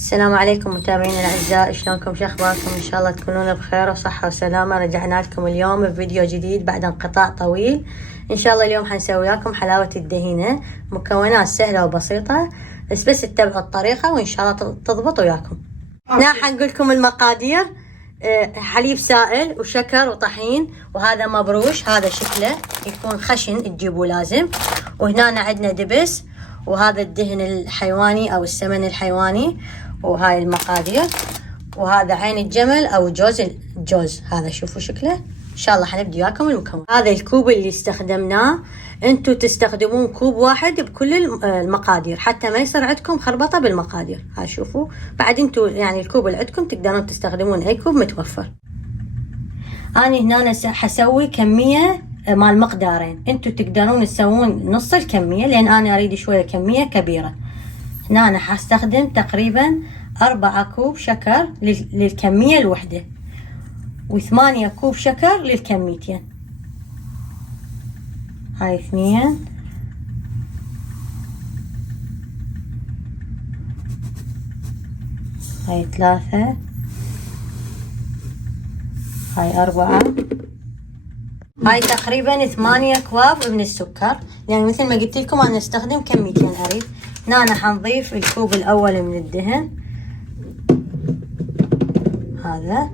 السلام عليكم متابعينا الاعزاء، شلونكم؟ شو اخباركم؟ ان شاء الله تكونون بخير وصحه وسلامه. رجعنا لكم اليوم بفيديو جديد بعد انقطاع طويل. ان شاء الله اليوم حنسوي لكم حلاوه الدهينه، مكونات سهله وبسيطه، بس تتبعوا الطريقه وان شاء الله تضبط وياكم. هنا حنقول لكم المقادير: حليب سائل وشكر وطحين، وهذا مبروش، هذا شكله يكون خشن تجيبوه لازم. وهنا عندنا دبس، وهذا الدهن الحيواني او السمن الحيواني، وهاي المقادير. وهذا عين الجمل او الجوز هذا شوفوا شكله. ان شاء الله حنبدي وياكم المكون. هذا الكوب اللي استخدمناه، انتوا تستخدمون كوب واحد بكل المقادير حتى ما يصير عندكم خربطه بالمقادير. ها شوفوا، بعد انتوا يعني الكوب اللي عندكم تقدرون تستخدمون اي كوب متوفر. انا هنا حسوي كميه مال مقدارين، انتوا تقدرون تسوون نص الكميه لان انا اريد شويه كميه كبيره. هنا انا حستخدم تقريبا 4 كوب شكر للكميه الوحده، و8 كوب شكر للكميتين. هاي 2، هاي 3، هاي 4، هاي تقريبا 8 اكواب من السكر، يعني مثل ما قلت لكم انا استخدم كميتين اريد. هنا انا حنضيف الكوب الاول من الدهن هذا،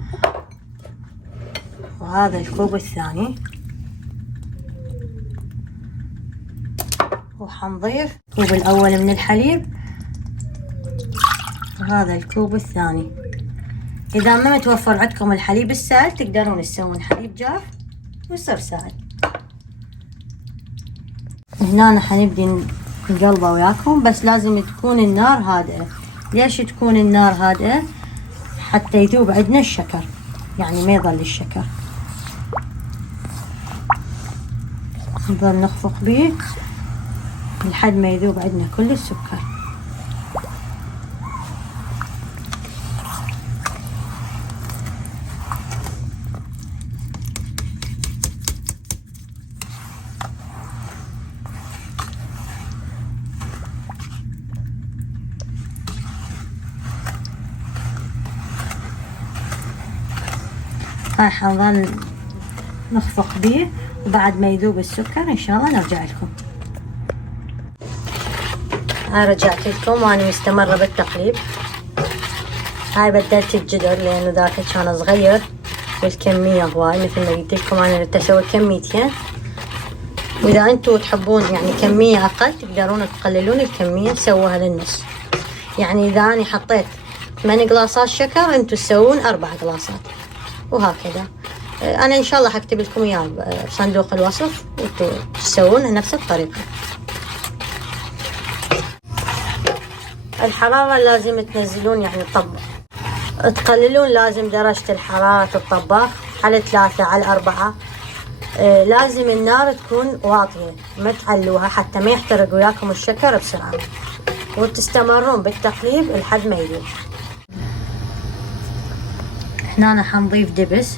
وهذا الكوب الثاني، وحنضيف الكوب الاول من الحليب، وهذا الكوب الثاني. اذا ما متوفر عندكم الحليب السائل تقدرون تسوون حليب جاف ويصير سائل. هنا أنا حنبدي نقلبه وياكم، بس لازم تكون النار هادئة. ليش تكون النار هادئة؟ حتى يذوب عندنا الشكر، يعني ما يظل الشكر. نظل نخفق بيه لحد ما يذوب عندنا كل السكر. هاي حنظل نخفق بيه، وبعد ما يذوب السكر ان شاء الله نرجع لكم. هاي رجعت لكم وانا مستمرة بالتقليب. هاي بدلت الجدر لانه ذاك كان صغير والكمية هواي، مثل ما قلت لكم انا بدي اسوي كميتين. واذا انتوا تحبون يعني كمية اقل تقدرون تقللون الكمية تسووها للنص. يعني اذا انا حطيت 8 قلاصات شكر انتوا تسوون 4 قلاصات، وهكذا. انا ان شاء الله حكتب لكم اياه بصندوق الوصف وانتوا تسوونها نفس الطريقه. الحراره لازم تنزلون، يعني تقللون لازم درجه الحراره الطباخ على 3 على 4. لازم النار تكون واطيه، ما تعلوها حتى ما يحترق وياكم الشكر بسرعه، وتستمرون بالتقليب لحد ما يذوب. هنا أنا حنضيف دبس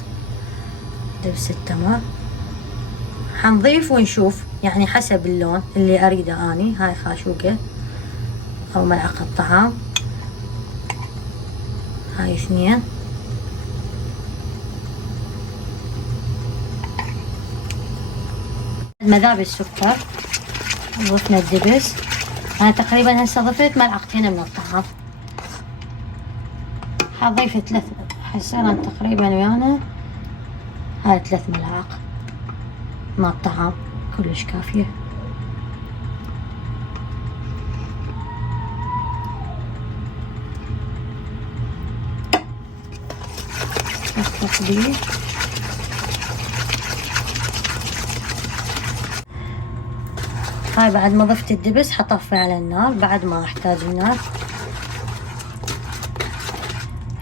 التمر، حنضيف ونشوف يعني حسب اللون اللي اريده اني. هاي خاشوقة او ملعقة طعام، هاي 2، ما ذاب السكر ضفنا الدبس. انا تقريبا هسه ضفت ملعقتين من الطعام، حضيف 3 حسنا تقريبا ويانا. هاي 3 ملاعق مع الطعام كلش كافية. نخفق بيه. هاي بعد ما ضفت الدبس حطفي على النار، بعد ما احتاج النار.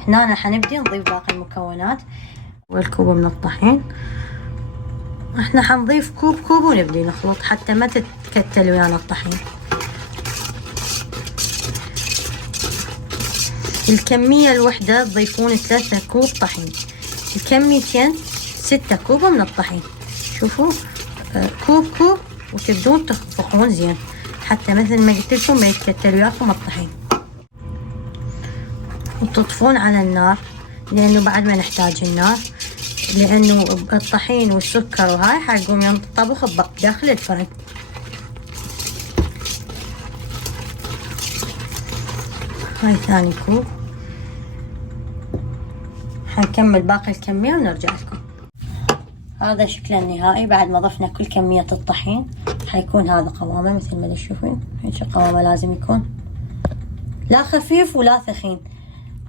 هنا حنبدي نضيف باقي المكونات. والكوب من الطحين احنا حنضيف كوب ونبدي نخلط حتى ما تتكتل ويانا الطحين. الكمية الوحدة تضيفون 3 كوب طحين، الكميتين 6 كوب من الطحين. شوفوا كوب وتبدون تخفقون زين حتى مثل ما قلت لكم ما يتكتل وياكم الطحين. وتطفون على النار، لأنه بعد ما نحتاج النار، لأنه الطحين والسكر وهاي حيقوم ينطبخ بداخل الفرن. هاي ثاني كوب. حنكمل باقي الكمية ونرجع لكم. هذا شكله النهائي بعد ما ضفنا كل كمية الطحين. حيكون هذا قوامه مثل ما تشوفون، هيك قوامه لازم يكون، لا خفيف ولا ثخين.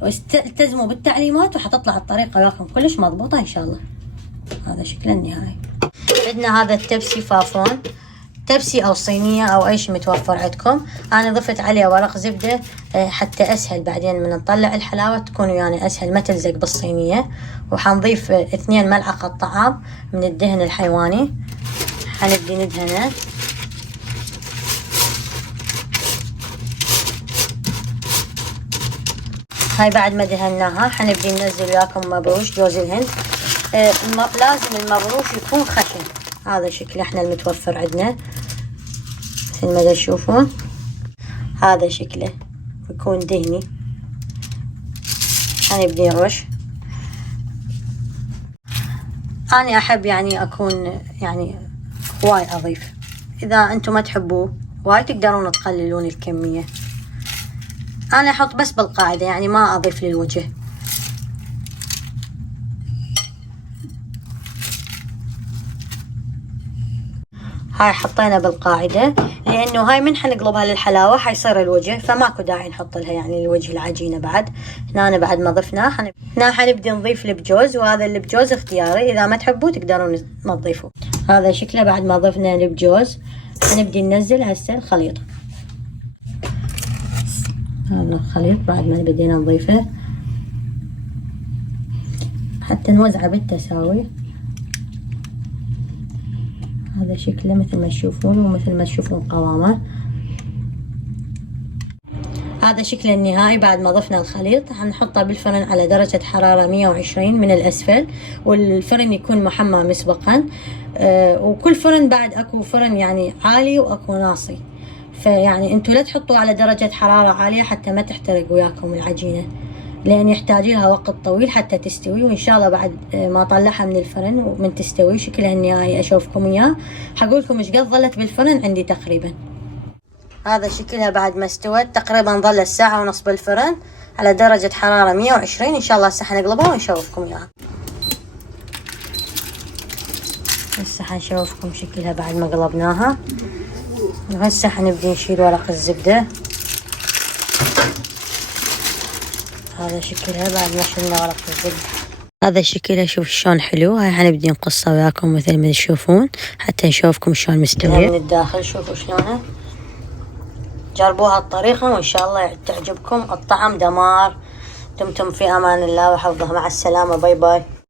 والتزموا بالتعليمات وحتطلع الطريقة وياكم كلش مضبوطة إن شاء الله. هذا شكله النهائي. عندنا هذا التبسي فافون، تبسي أو صينية أو أي شيء متوفر عندكم. أنا ضفت عليه ورق زبدة حتى أسهل بعدين من نطلع الحلاوة تكون يعني أسهل ما تلزق بالصينية. وحنضيف 2 ملعقة طعام من الدهن الحيواني. حنبدي ندهنه. هاي بعد ما دهناها حنبدي ننزل وياكم مبروش جوز الهند. لازم المبروش يكون خشن. هذا شكله احنا المتوفر عندنا مثل ما تشوفون. هذا شكله يكون دهني. حنبدي نرش. أنا أحب يعني أكون يعني هواي أضيف. إذا أنتم ما تحبوه هواي تقدرون تقللون الكمية. أنا أحط بس بالقاعدة يعني ما أضيف للوجه. هاي حطينا بالقاعدة لأنه هاي من حنقلبها للحلاوة حيصير الوجه، فماكو داعي نحط لها يعني الوجه العجينة بعد. هنا بعد ما ضفناه هنا حنبدي نضيف البجوز، وهذا البجوز اختياري، إذا ما تحبوه تقدرون ما تضيفوه. هذا شكله بعد ما ضفنا البجوز. حنبدي ننزل هسه الخليط. هذا الخليط بعد ما بدينا نضيفه حتى نوزعه بالتساوي. هذا شكله مثل ما تشوفون ومثل ما تشوفون قوامه. هذا شكله النهائي بعد ما ضفنا الخليط. حنحطه بالفرن على درجة حرارة 120 من الأسفل، والفرن يكون محمى مسبقا. وكل فرن بعد اكو فرن يعني عالي واكو ناصي، فيعني انتوا لا تحطوا على درجة حرارة عالية حتى ما تحترق وياكم العجينة، لأن يحتاج لها وقت طويل حتى تستوي. وإن شاء الله بعد ما أطلعها من الفرن ومن تستوي شكلها النهائي أشوفكم إياه. حقولكم إيش قد ظلت بالفرن عندي تقريبا. هذا شكلها بعد ما استوت تقريبا ظلت 1.5 ساعة بالفرن على درجة حرارة 120. إن شاء الله هسه حنقلبها ونشوفكم إياها. هسه حنشوفكم شكلها بعد ما قلبناها. وهسه حنبدي نشيل ورق الزبدة. هذا شكلها بعد ما شلنا ورق الزبدة. هذا شكلها شوف شلون حلو. هاي حنبدي نقصها وياكم مثل ما تشوفون حتى نشوفكم شلون مستوية من الداخل. شوفوا شلونه. جربوها الطريقة وإن شاء الله تعجبكم. الطعم دمار. دمتم في أمان الله وحفظه. مع السلامة. باي باي.